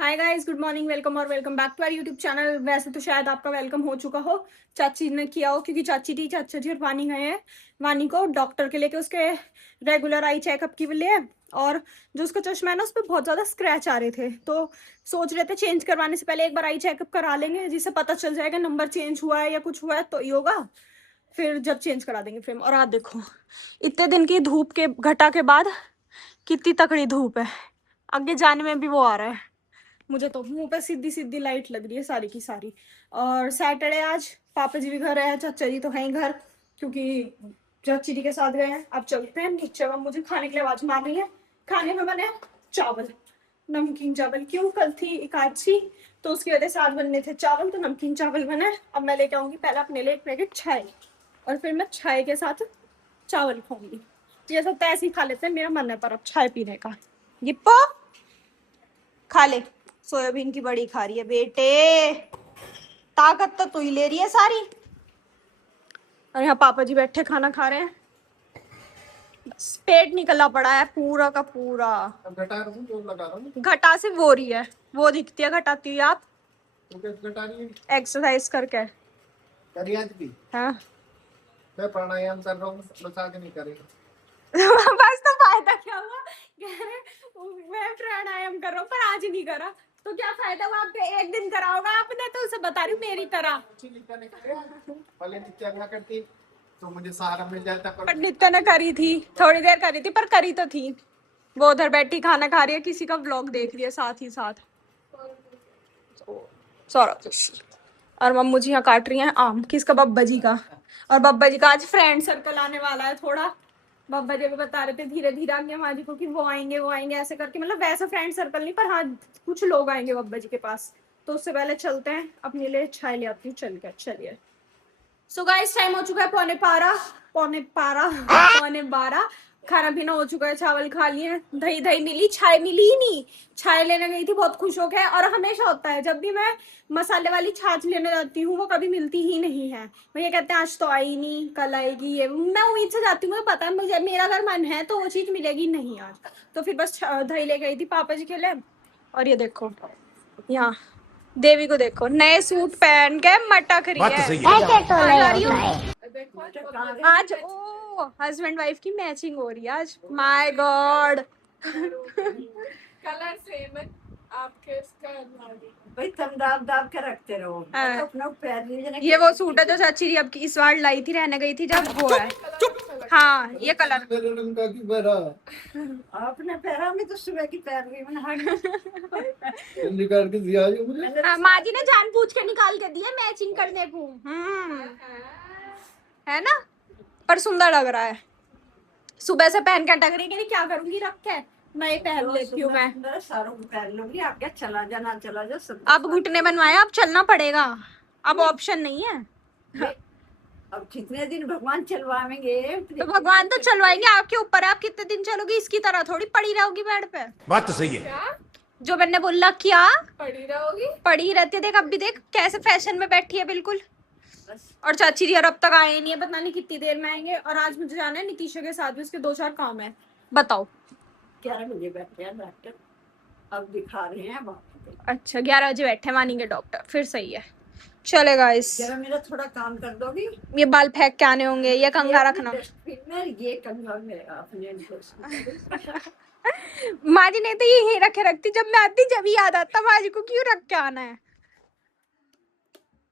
हाय guys, good morning, welcome और welcome back to our YouTube channel. वैसे तो शायद आपका वेलकम हो चुका हो, चाची ने किया हो, क्योंकि चाचा जी और वानी गए हैं वानी को डॉक्टर के लेके उसके रेगुलर आई चेकअप के लिए। और जो उसका चश्मा है ना, उस पर बहुत ज्यादा स्क्रैच आ रहे थे, तो सोच रहे थे चेंज करवाने से पहले एक बार आई चेकअप करा लेंगे, जिससे पता चल जाएगा नंबर चेंज हुआ है या कुछ हुआ है तो ये होगा, फिर जब चेंज करा देंगे फ्रेम। और आप देखो, इतने दिन की धूप के घटा के बाद कितनी तकड़ी धूप है, आगे जाने में भी वो आ रहा है। मुझे तो मुंह पे सीधी सीधी लाइट लग रही है सारी की सारी। और सैटरडे आज पापा जी भी घर है, चाचा जी तो हैं ही घर, क्योंकि चाची जी के साथ गए हैं। अब चलते हैं नीचे, अब मुझे खाने के लिए आवाज मार रही है। खाने में बने चावल, नमकीन चावल। क्यों, कल थी एकादशी तो उसकी वजह से आज बनने थे चावल, तो नमकीन चावल बने। अब मैं लेके आऊंगी पहले अपने लिए एक पैकेट चाय, और फिर मैं चाय के साथ चावल खाऊंगी। ये सब तो ऐसे ही खा लेते हैं, मेरा मन है पर अब चाय पीने का। गिप्पो खा ले, सोयाबीन की बड़ी खा रही है बेटे, ताकत तो तू ही ले रही है सारी। और यहाँ पापा जी बैठे खाना खा रहे हैं, बस पेट निकला पड़ा है पूरा का पूरा। घटा रहा हूँ, जोर लगा रहा हूँ। घटा से वो रही है, वो दिखती है घटाती हुई आप तो कैसे घटा रही है? एक्सरसाइज करके। करी आज भी हाँ मैं प्राणायाम कर रहा हूँ, मसाज नहीं करेगा। बस तो फायदा क्या हुआ, कह रहे मैं प्राणायाम कर रहा हूँ पर आज नहीं करा, तो क्या फायदा हुआ? आप एक दिन करा होगा आपने, तो उसे बता रही हूँ मेरी तरह। पहले नित्या क्या करती तो मुझे सहारा मिल जाता, पर नित्या ने करी थी, थोड़ी देर करी थी पर करी तो थी। वो उधर बैठी खाना खा रही है, किसी का व्लॉग देख रही है साथ ही साथ। सौरभ और मम्मू जी यहाँ काट रही हैं आम, किसका? बब्बा जी का। और बब्बा जी का आज फ्रेंड सर्कल आने वाला है थोड़ा। बब्बा जी भी बता रहे थे धीरे धीरे आगे माँ जी को कि वो आएंगे ऐसे करके, मतलब वैसा फ्रेंड सर्कल नहीं, पर हाँ कुछ लोग आएंगे बब्बा जी के पास। तो उससे पहले चलते हैं, अपने लिए चाय ले आती हूँ चल के। चलिए, सो गाइस टाइम हो चुका है पौने 12। खाना पीना हो चुका है, चावल खा लिए, दही दही मिली, चाय मिली ही नहीं। चाय लेने गई थी बहुत खुश होकर, और हमेशा होता है जब भी मैं मसाले वाली छाछ लेने जाती हूँ वो कभी मिलती ही नहीं है। भैया कहते हैं आज तो आई नहीं, कल आएगी। ये मैं उम्मीद से जाती हूँ, मुझे पता है मुझे मेरा अगर मन है तो वो चीज मिलेगी नहीं आज। तो फिर बस दही ले गई थी पापा जी के लिए। और ये देखो यहाँ देवी को देखो, नए सूट पहन के मटक रही है। ऐसे तो नहीं होता है। आज ओ हस्बैंड वाइफ की मैचिंग हो रही है आज, माय गॉड। कलर सेम है आपके भाई तुम दाब दाब के रखते रहो। हाँ। तो अपना पैर लीजिए ना। ये वो सूट है जो चाची अब की इस बार लाई थी, रहने गई थी जब, वो है। हाँ ये कलर मेरे रंग का की बरा अपने पैरों में तो सुबह की पैर भी बना निकाल के दिया है मुझे। माँ जी ने जानबूझ के निकाल के दिया मैचिंग करने को। है ना, पर सुंदर लग रहा है। सुबह से पहन के टक रही कि क्या करूंगी, रख के मैं पहन लेती हूँ। मैं सारों को पैर लूंगी। आप क्या चला जा ना चला जा सब। अब घुटने बनवाए, अब चलना पड़ेगा, अब ऑप्शन नहीं है। अब कितने दिन भगवान चलवाएंगे? तो भगवान तो चलवाएंगे, आपके ऊपर है आप कितने दिन चलोगी। इसकी तरह थोड़ी पड़ी रहोगी बेड पे। बात तो सही है। क्या जो मैंने बोला क्या, पड़ी रहोगी? पड़ी रहती है। देख अब भी देख कैसे फैशन में बैठी है बिल्कुल। और चाची जी अब तक आए नहीं है, पता नहीं कितनी देर में आएंगे। और आज मुझे जाना है नितीशा के साथ भी, उसके 2-4 काम है। बताओ 11 बजे बैठे हैं डॉक्टर, अब दिखा रहे हैं बाप। अच्छा 11 बजे बैठे मानेंगे डॉक्टर, फिर सही है। चलेगा इस जरा मेरा थोड़ा काम कर दोगी? ये बाल फेंक के आने होंगे, ये कंघा रखना। ये कंघा मेरा अपने माँ जी ने तो यही रखे रखती, जब मैं आती जब याद आता माँ जी को क्यों रख के आना है।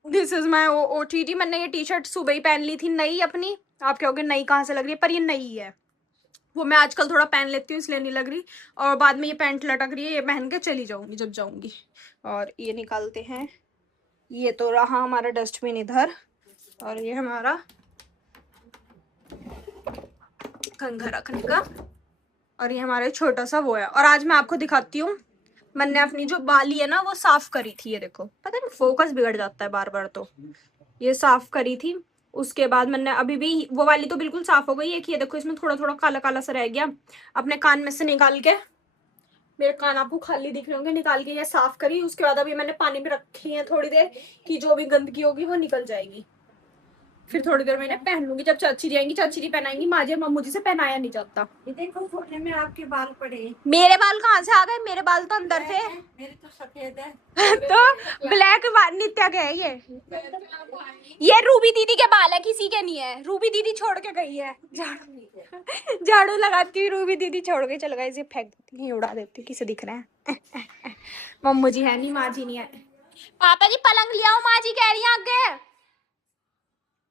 This is my OTT। मैंने ये टी शर्ट सुबह ही पहन ली थी नई अपनी। आप कहोगे नई कहाँ से लग रही है, पर ये नई है। वो मैं आजकल थोड़ा पहन लेती हूँ इसलिए नहीं लग रही। और बाद में ये पैंट लटक रही है, ये पहन के चली जाऊंगी जब जाऊंगी। और ये निकालते हैं, ये तो रहा हमारा डस्टबिन इधर, और ये हमारा कंघा रखने का, और ये हमारा छोटा सा वो है। और आज मैं आपको दिखाती हूँ, मैंने अपनी जो बाली है ना वो साफ करी थी। ये देखो, पता नहीं फोकस बिगड़ जाता है बार बार, तो ये साफ करी थी। उसके बाद मैंने अभी भी वो वाली तो बिल्कुल साफ हो गई है कि ये देखो इसमें थोड़ा थोड़ा काला काला सा रह गया। अपने कान में से निकाल के, मेरे कान आपको खाली दिख रहे होंगे, निकाल के ये साफ करी। उसके बाद अभी मैंने पानी में रखी है थोड़ी देर कि जो भी गंदगी होगी वो निकल जाएगी। फिर थोड़ी देर में इन्हें पहन लूंगी। जब चाची जाएंगी, चाची जी पहनाएंगी, माँ जी मम्मू जी से पहनाया नहीं जाता। ये देखो सोने में आपके बाल पड़े हैं। मेरे बाल कहाँ से आ गए? मेरे बाल तो अंदर थे। मेरे तो सफेद है। तो ब्लैक नित्या के है ये रूबी दीदी के बाल है, किसी के नहीं है। रूबी दीदी छोड़ के गई है। झाड़ू लगाती हुई रूबी दीदी छोड़ के चल गई। इसे फेंक देती हूँ, उड़ा देती हूँ, किसे दिख रहा है। मम्मू जी है नहीं, माँ जी नहीं है। पापा जी पलंग ले आओ, माँ जी कह रही है आगे।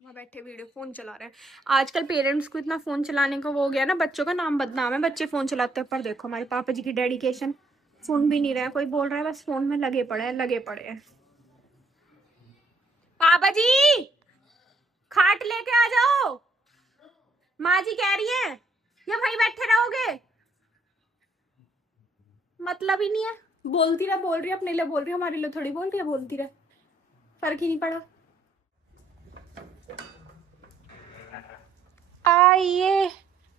वहाँ बैठे वीडियो फोन चला रहे हैं। आजकल पेरेंट्स को इतना फोन चलाने का वो हो गया ना, बच्चों का नाम बदनाम है, बच्चे फोन चलाते हैं। पर देखो हमारे पापा जी की डेडिकेशन, सुन भी नहीं रहे, कोई बोल रहा है बस फोन में लगे पड़े हैं। पापा जी खाट लेके आ जाओ, माँ जी कह रही है। या भाई बैठे रहोगे? मतलब ही नहीं है। बोल रही है, अपने लिए बोल रही है, हमारे लिए थोड़ी बोल रही है। बोलती रहे, फर्क ही नहीं पड़ा। आइए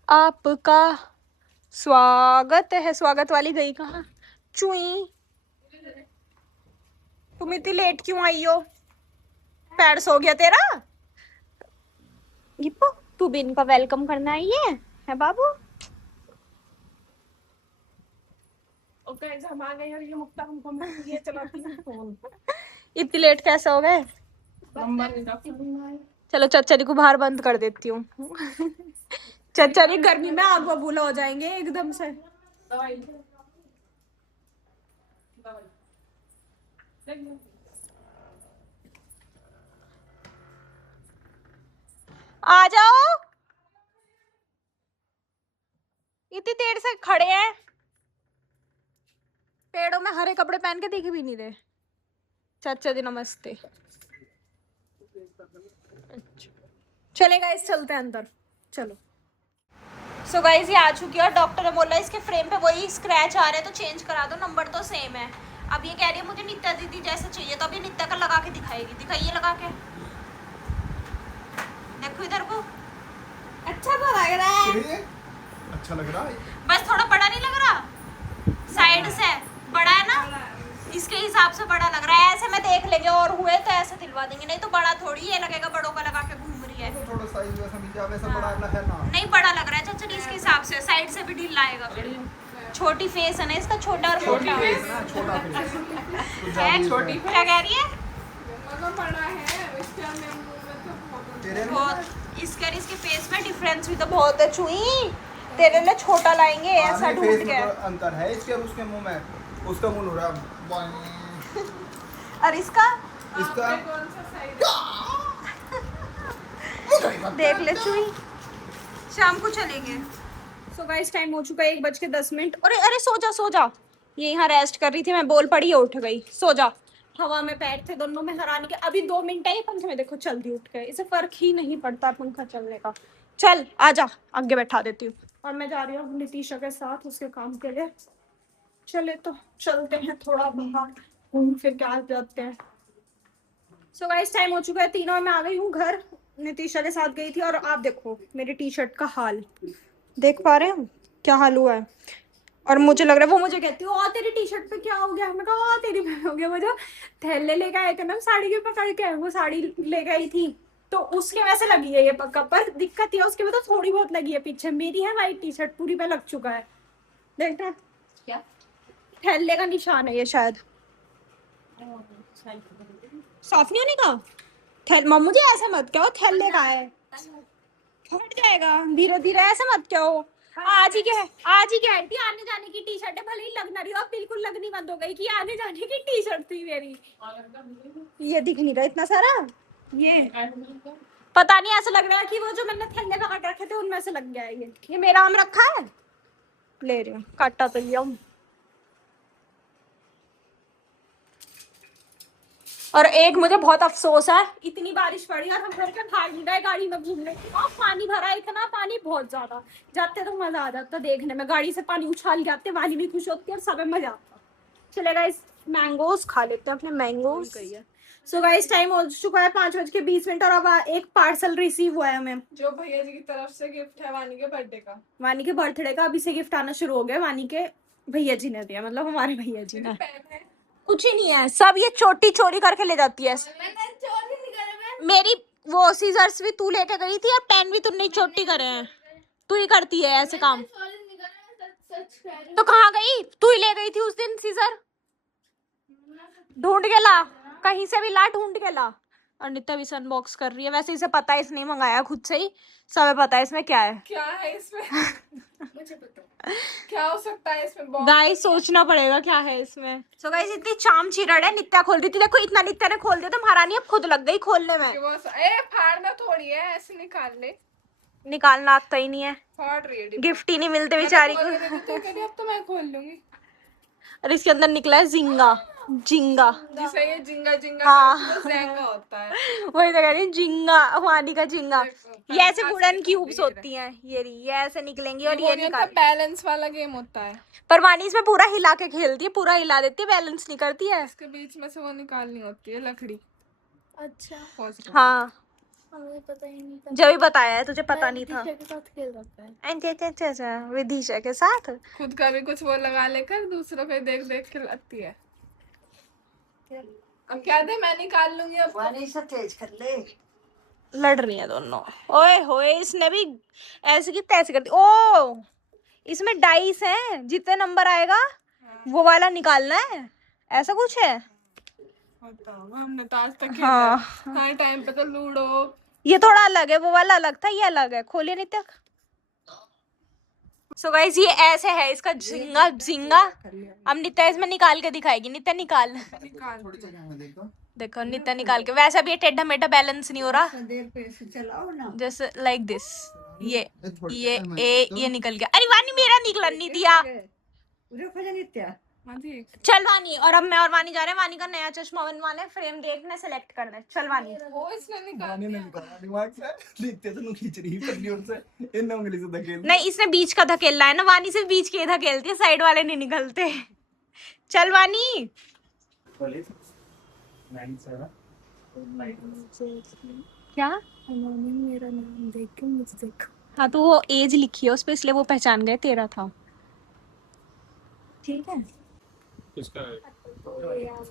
आपका स्वागत है। स्वागत वाली गई कहाँ? चुई, तुम इतनी लेट क्यों आई हो? पैर सो गया तेरा? गिप्पो, तू भी इनका वेलकम करना आई है बाबू? ओके हम आ गए और ये मुक्ता हमको ये चलाती है फोन। इतनी लेट कैसे हो गए? नंबर नहीं। चलो चाचा जी को बाहर बंद कर देती हूँ। चाचा जी गर्मी में आग बबूला हो जाएंगे एकदम से। आ जाओ, इतनी देर से खड़े हैं, पेड़ों में हरे कपड़े पहन के दिख भी नहीं रहे। चाचा जी नमस्ते। चले गाइस, चलते हैं अंदर, चलो। सो गाइस ये आ चुकी है और डॉक्टर ने बोला इसके फ्रेम पे वही स्क्रैच आ रहे हैं तो चेंज करा दो, नंबर तो सेम है। अब ये कह रही है मुझे नित्या दीदी जैसा चाहिए, तो अभी नित्या का लगा के दिखाएगी। दिखाइए लगा के, देखो इधर को। अच्छा तो लग रहा है, अच्छा लग रहा है। बस थोड़ा बड़ा नहीं लग रहा? साइड से बड़ा है ना, इसके हिसाब से बड़ा लग रहा है। ऐसे में देख लेंगे और हुए तो ऐसे दिलवा देंगे, नहीं तो बड़ा थोड़ी ये लगेगा बड़ों का लगा के घूम रही है। तो थोड़ा साइज वैसा मिल जाए, वैसा बड़ा है ना? नहीं बड़ा लग रहा है चाचा जी इसके हिसाब से, साइड से भी ढीला आएगा। फिर छोटी फेस है ना इसका, छोटा और मोटा है। छोटा छोटी क्या कह रही है? बड़ा है इसका तेरे में बहुत इसके और इसके फेस में डिफरेंस भी तो बहुत है। चुई तेरे लिए छोटा लाएंगे ऐसा ढूंढ के। अंतर है इसके और उसके मुंह में। उसका मुंह हो रहा है और इसका कौन सा साइज? देख ले चुई, शाम को चलेंगे। सो गाइस टाइम हो चुका है 1:10। अरे अरे सो जा। ये यहाँ रेस्ट कर रही थी, मैं बोल पड़ी, उठ गई। सो जा। हवा में पैर थे दोनों में हराने के। अभी 2 मिनट है पंखे में, देखो जल्दी उठ गए। इसे फर्क ही नहीं पड़ता पंखा चलने का। चल आजा, आगे बैठा देती हूँ। और मैं जा रही हूँ नितीशा के साथ उसके काम के लिए। चले तो चलते हैं, थोड़ा बाहर घूम फिर के आ जाते हैं। सो गाइस टाइम हो चुका है 3 और मैं आ गई हूँ घर। नितीशा के साथ गई थी और आप देखो मेरी टी शर्ट का हाल, देख पा रहे हैं क्या हाल हुआ है। और मुझे लग रहा है वो मुझे कहती है और तेरी टी शर्ट पे क्या हो गया। मैं कहा तेरी पे हो गया। मुझे थैले लेके आए थे ना साड़ी के पकड़ के, वो साड़ी लेके आई थी तो उसके वैसे लगी है ये पक्का। पर दिक्कत ये उसके तो थोड़ी बहुत लगी है पीछे। मेरी है वाइट टी शर्ट, पूरी पे लग चुका है। देखना क्या थैले का निशान है ये शायद। साफ नहीं होने का। मम्मू जी ऐसे मत कहो, थैले का है, फट जाएगा धीरे धीरे। ऐसे मत कहो। आज ही क्या आंटी आने जाने की टी शर्ट है, भले ही लग ना रही हो। अब बिल्कुल लगनी बंद हो गई कि आने जाने की टी शर्ट थी मेरी। ये दिख नहीं रहा इतना सारा, ये पता नहीं ऐसा लग रहा है कि वो जो मैंने थैले पकड़ रखे थे उनमें से लग गया है। ये मेरा आम रखा है, ले रही हूँ, काटा तो लिया हूँ। और एक मुझे बहुत अफसोस है, इतनी बारिश पड़ी और हम घर के बाहर नहीं गए, गाड़ी में घूम रहे थे और पानी भरा है, इतना पानी बहुत ज्यादा। जाते तो मजा आ जाता देखने में, गाड़ी से पानी उछाल के आते, वाली भी खुश होती है और सब में मजा आता। चले गाइस मैंगोज खा लेते हैं अपने मैंगोज। सो गाइस टाइम हो चुका है 5:20 और अब एक पार्सल रिसीव हुआ है हमें, जो भैया जी की तरफ से गिफ्ट है वानी के बर्थडे का। वानी के बर्थडे का अभी से गिफ्ट आना शुरू हो गया। वानी के भैया जी ने दिया, मतलब हमारे भैया जी ने। कुछ ही नहीं है, सब ये चोटी चोरी करके ले जाती है। मैंने चोरी नहीं करी। मेरी वो सीजर्स भी तू लेके गई थी और पेन भी तूने छोटी करे हैं। तू ही करती है ऐसे काम। तो कहाँ गई? तू ही ले गई थी उस दिन सीजर। ढूंढ के ला, कहीं से भी ला, ढूंढ के ला। और नित्या भी अनबॉक्स कर रही है। वैसे इसे पता है, इसने मंगाया खुद से ही, सब पता है इसमें क्या है। क्या है इसमें? मुझे पता क्या हो सकता है इसमें। गाइस सोचना पड़ेगा क्या है इसमें। सो गाइस इतनी चाम चिरड़ है, नित्या खोल दी थी। देखो इतना नित्या ने खोल दिया तो महारानी अब खुद लग गई खोलने में। ए फाड़ना थोड़ी है, ऐसे निकाल ले। निकालना आता ही नहीं है, फाड़ रही है। गिफ्ट ही नहीं मिलते बेचारी को। अब तो मैं खोल लूंगी। और इसके अंदर निकला है जिंगा। जिंगा जिसे ये जिंगा जिंगा हाँ ज़ेंगा होता है। वही तो कह रही हूँ, जिंगा, वानी का जिंगा। ये ऐसे वुडन क्यूब्स होती हैं, ये ऐसे निकलेंगी और ये निकाल। बैलेंस वाला गेम होता है। पर वानी इसमें पूरा हिला के खेलती है, पूरा हिला देती है, बैलेंस नहीं करती है। इसके बीच में से वो निकालनी होती है लकड़ी। अच्छा हाँ, हमें पता ही नहीं था। जब भी बताया है तुझे, पता नहीं था। के साथ खेल रखा है। अच्छा विदिशा के साथ। खुद का भी कुछ वो लगा लेकर दूसरों पे देख देख के लगती है। अब क्या दे, मैं निकाल लूंगी अब। पानी से तेज कर ले। लड़ रही हैं दोनों। ओए होए, इसने भी ऐसे की तैसे कर दी। ओ इसमें डाइस है, जितने नंबर आएगा वो वाला निकालना है, ऐसा कुछ है। हमने तो आज तक खेला हाँ है। हर टाइम पे तो लूडो। ये थोड़ा अलग है, वो वाला अलग था, ये अलग है। खोलिए नित्य। सो गाइस ये ऐसे है इसका झिंगा झिंगा। अब नित्या इसमें निकाल के दिखाएगी। नित्या निकाल। थोड़ी जगह में देखो। देखो नित्या निकाल के। वैसा भी ये टेढ़ा मेढ़ा बैलेंस नहीं हो रहा, देर पे से चलाओ ना। जैसे लाइक दिस। ये निकल गया। अरे वानी मेरा निकलन नहीं दिया। रुको जा नित्या। चल वानी, और अब मैं और वानी जा रहे हैं। वानी का नया चश्मा बनवाने, फ्रेम देखने, सेलेक्ट करना। चल वानी। वो इसने निकाल वानी ने निकाला दिमाग से। देखते तो खींच रही है पन्नी से। इन उंगली से धकेल। नहीं इसने बीच का धकेला है ना, वानी सिर्फ बीच के धकेलती है, साइड वाले नहीं निकलते। चल वानी। क्या? मेरा नाम देख के मुझे देखो। हाँ तो वो एज लिखी है उस पे, इसलिए वो पहचान गए तेरा था। ठीक है।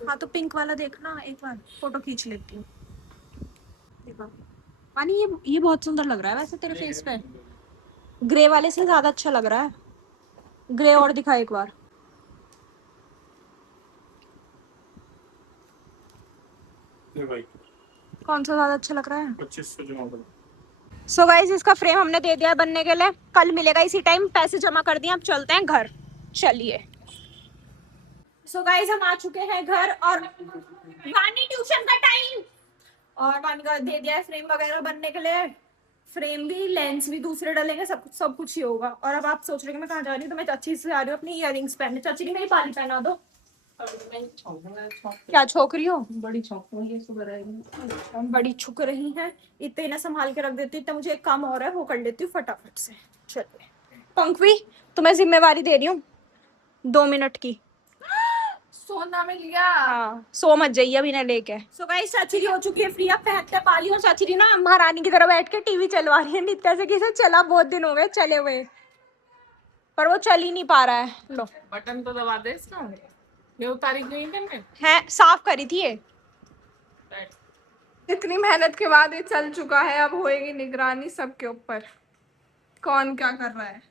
हाँ तो पिंक वाला देखना, एक बार फोटो खींच लेती हूँ। देखो वानी, ये बहुत सुंदर लग रहा है वैसे तेरे फेस पे। ग्रे वाले से ज्यादा अच्छा लग रहा है। ग्रे और दिखा एक बार। कौन सा ज्यादा अच्छा लग रहा है? 2500 सो गाइस इसका फ्रेम हमने दे दिया बनने के लिए, कल मिलेगा इसी टाइम। पैसे जमा कर दिए, अब चलते हैं घर। चलिए। सो गाइस हम आ चुके हैं घर, और वानी ट्यूशन का टाइम, और वानी का दे दिया है फ्रेम वगैरह बनने के लिए। फ्रेम भी, लेंस भी दूसरे डलेंगे, सब कुछ ही होगा। और अब आप सोच रहे हैं कि मैं कहाँ जा रही हूँ, तो मैं चाची से जा रही हूँ अपनी इयररिंग्स पहनने। चाची की मेरी बाली पहना दो। क्या छोक रही हो? बड़ी छौंक ये सुबह रहेगी। बड़ी छुक रही हैं। इतने ना संभाल के रख देती, तो मुझे एक काम और है वो कर लेती हूँ फटाफट से। चलिए पंखवी, तुम्हें जिम्मेवारी दे रही हूँ 2 मिनट की। सोना में लिया। हाँ सो मत जाइए अभी ना लेके। सो गाइस चाची हो चुकी है फ्री, अब पहनते पाली। और चाची ना महारानी की तरह बैठ के टीवी चलवा रही है। नित्या से किसे चला बहुत दिन हो गए चले हुए, पर वो चल ही नहीं पा रहा है। लो बटन तो दबा दे इसका। ये उतारी क्यों नहीं है, साफ करी थी ये। इतनी मेहनत के बाद ये चल चुका है, अब होएगी निगरानी सबके ऊपर, कौन क्या कर रहा है।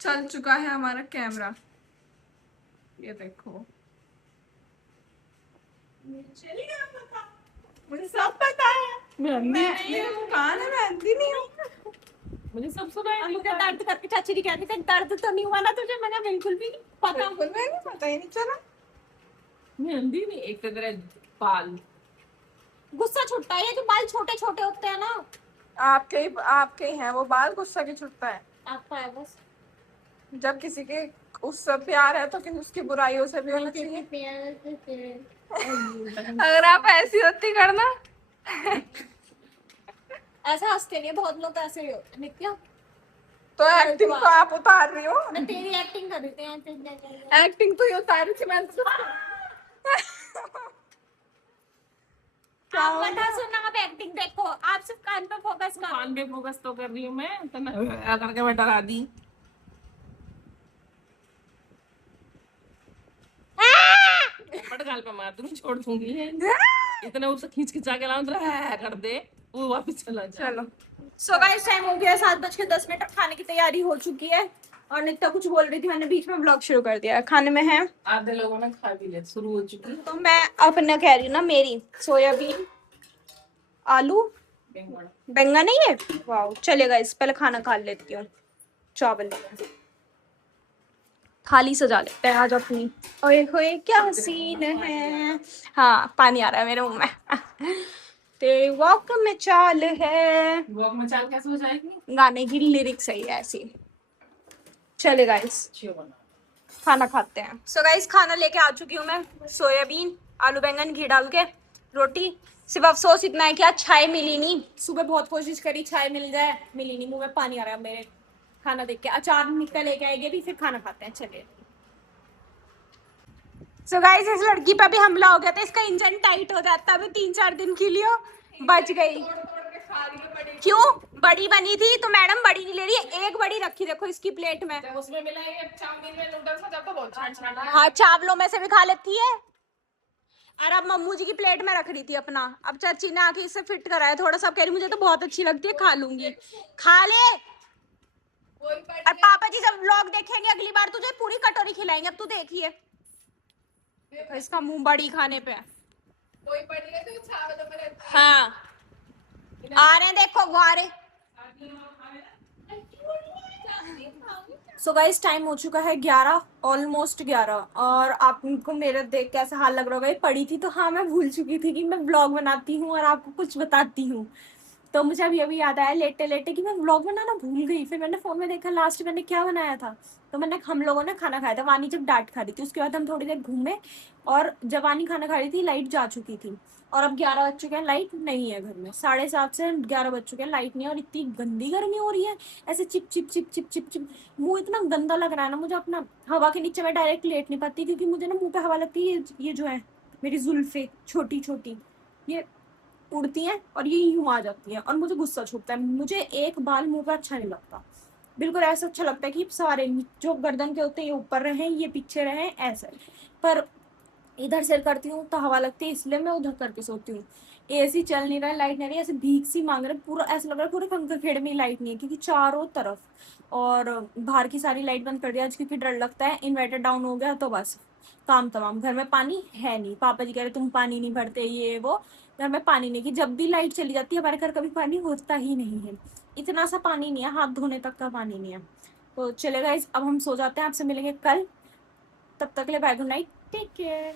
चल चुका है हमारा कैमरा, ये देखो। मुझे सब पता है। मैं ये दुकान है, मैं अंधी नहीं हूँ। मुझे सब सुना मुझे दर्द करके चाची जी कहती है दर्द तो नहीं हुआ ना तुझे? मैंने बिल्कुल भी नहीं पता। नहीं पता ही नहीं चला। मैं अंधी नहीं, एक तरह बाल गुस्सा छुटता है, ये जो बाल छोटे छोटे होते हैं ना। आपके ही हैं वो बाल, गुस्सा की छुटता है आपका है बस। जब किसी के उससे प्यार है तो कि उसकी बुराइयों से भी होना चाहिए। अगर आप ऐसी होती करना। ऐसा हंसते नहीं है, बहुत लोग ऐसे ही होते हैं। नित्या तो एक्टिंग तो आप उतार रही हो। मैं तेरी एक्टिंग कर रही थी। एक्टिंग तो ये उतार रही थी मैं तो। आप बता सुनना, आप एक्टिंग देखो, आप सिर्फ कान पे फोकस करो। कान पे फोकस तो कर रही हूँ मैं, तो ना करके मैं डरा दी। पट गाल पे मार दूंगी, छोड़ दूंगी। इतना उसे खींच खिंचा के लाऊं तो कर दे, वो वापस चला जा। चलो सो गाइस टाइम हो गया 7:10 अब खाने की तैयारी हो चुकी है और नित्या कुछ बोल रही थी, मैंने बीच में ब्लॉग शुरू कर दिया। खाने में है आधे लोगों ने खा भी लिया, शुरू हो चुकी है। तो मैं अपना कह रही हूँ ना, मेरी सोयाबीन, आलू, बेंगन। बैंगन नहीं है। वाह चलेगा, इस पहले खाना खा लेती हूँ। चावल थाली सजा लेते हैं आज अपनी। ओए होए क्या सीन है। हाँ पानी आ रहा है मेरे मुंह में। ते वॉक में चाल है, ब्लॉग में चाल कैसे हो जाएगी? गाने की लिरिक्स है ऐसी। चले गाइस अच्छी बना। खाना खाते हैं। सो गाइस खाना लेके आ चुकी हूँ मैं, सोयाबीन, आलू बैंगन, घी डाल के रोटी। सिर्फ अफसोस इतना है कि आज चाय मिली नहीं। सुबह बहुत कोशिश करी चाय मिल जाए, मिली नहीं। मुंह में पानी आ रहा है मेरे खाना देख के। अचार निकल लेके आएगी भी, फिर खाना खाते हैं। चलिए सो गाइस इस लड़की पे भी हमला हो गया था, इसका इंजन टाइट हो जाता है अभी 3-4 दिन के लिए। बच गई। क्यों? बड़ी बनी थी तो मैडम बड़ी नहीं ले रही है, एक बड़ी रखी देखो इसकी प्लेट में। जब उसमें मिला ये चाउमीन में नूडल्स में, जब तो बहुत छाट छाट है। हाँ चावलों में से भी खा लेती है। और अब मम्मू जी की प्लेट में रख रही थी अपना। अब चाची ने आके इसे फिट कराया थोड़ा सा, कह रही मुझे तो बहुत अच्छी लगती है, खा लूंगी। खा ले। और पापा जी जब व्लॉग देखेंगे अगली बार तुझे पूरी कटोरी खिलाएंगे। अब तू देखिए इसका मुंह बड़ी खाने पे। कोई बड़ी है तो छाव तो मेरे। हाँ आ रहे हैं देखो गुआरे। सो गाइस टाइम हो चुका है 11, ऑलमोस्ट 11। और आपको मेरा देख के ऐसा हाल लग रहा होगा, ये पड़ी थी तो हाँ मैं भूल चुकी थी कि मैं ब्लॉग बनाती हूँ और आपको कुछ बताती हूँ। तो मुझे अभी अभी याद आया लेटे लेटे कि मैं ब्लॉग बनाना भूल गई। फिर मैंने फोन में देखा लास्ट मैंने क्या बनाया था। तो हम लोगों ने खाना खाया था। वानी जब डांट खा रही थी उसके बाद हम थोड़ी देर घूमे, और जब वानी खाना खा रही थी लाइट जा चुकी थी। और अब 11 बज चुके हैं, लाइट नहीं है घर में। 7:30 से 11 बज चुके हैं, लाइट नहीं है। और इतनी गंदी गर्मी हो रही है, ऐसे chip chip chip chip chip chip. मुंह इतना गंदा लग रहा है ना मुझे अपना। हवा के नीचे मैं डायरेक्ट लेट नहीं पाती क्योंकि मुझे ना मुंह पे हवा लगती है। ये जो है मेरी जुल्फे छोटी छोटी, ये उड़ती हैं और ये यूं आ जाती हैं और मुझे गुस्सा छूटता है। मुझे एक बाल मुंह पे अच्छा नहीं लगता, बिल्कुल ऐसा अच्छा लगता है कि सारे जो गर्दन के होते हैं ये ऊपर रहे, ये पीछे रहे ऐसे। पर इधर से करती हूँ तो हवा लगती है, इसलिए मैं उधर करके सोती हूँ। एसी चल नहीं रहा है, लाइट नहीं रही, ऐसे भीख सी मांग रहे, पूरा ऐसा लग रहा है पूरे कंकर खेड़ में लाइट नहीं है क्योंकि चारों तरफ। और बाहर की सारी लाइट बंद कर दिया आज क्योंकि डर लगता है इन्वर्टर डाउन हो गया तो बस काम तमाम। घर में पानी है नहीं, पापा जी कह रहे तुम पानी नहीं भरते ये वो। घर में पानी नहीं, कि जब भी लाइट चली जाती है हमारे घर कभी पानी होता ही नहीं है। इतना सा पानी नहीं है, हाथ धोने तक का पानी नहीं है। तो चलेगा अब हम सो जाते हैं, आपसे मिलेंगे कल। तब तक के लिए bye, good night, take care.